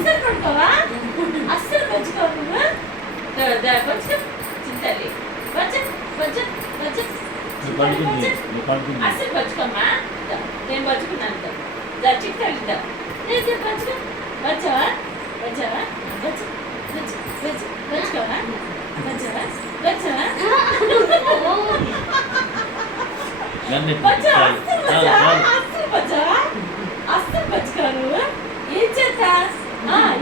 అస్సలు పడుకోవా అస్సలు పచ్చుకో నువ్వు పచ్చుకో చింతలి అస్సలు పచ్చుకోమ్మా నేను పచ్చుకున్నాను చింతలి నేను పచ్చుకో వచ్చావా వచ్చావా వచ్చుకోవా వచ్చావా వచ్చావా అస్సలు పచ్చుకో నువ్వు ఏం చేస్తా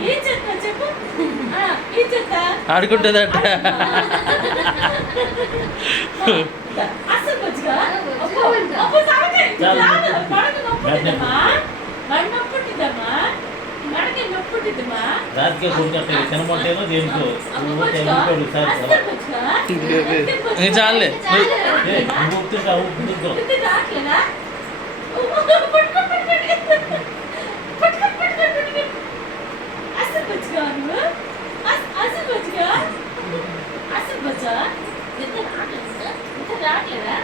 ఏం చేస్తా చెప్పు ఏం చేస్తా ఆడుకుంటుందట అస్సలు పచ్చుకో మడక నొప్పుంటుందమ్మా మడక నొప్పుంటుందమ్మా రాజకీయ తినమంటేనో దేనికో చాలే రాట్లేదా అసలు పచ్చుగా నువ్వు అసలు పచ్చుగా అసలు పచ్చా నిద్ర రాట్లేదా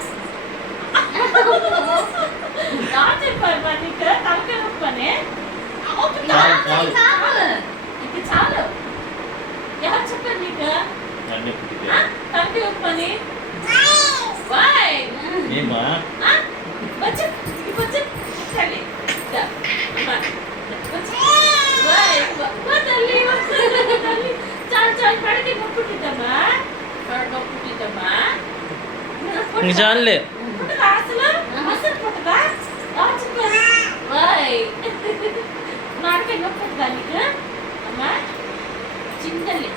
నా చెప్పాను నీకు తలకాయ నొప్పనే ఇంక చాలు ఎవరు చెప్పారు నీకు తలకాయ నొప్పని వచ్చి వచ్చి తల్లి చాలు చాలు పడకి నొప్పుంటుందమ్మా నొప్పుంటుందమ్మా చాలే అసలు అసలు పుట్టదా నాటకాయ నొప్పుంటుందా నీకు అమ్మా చింతల్లి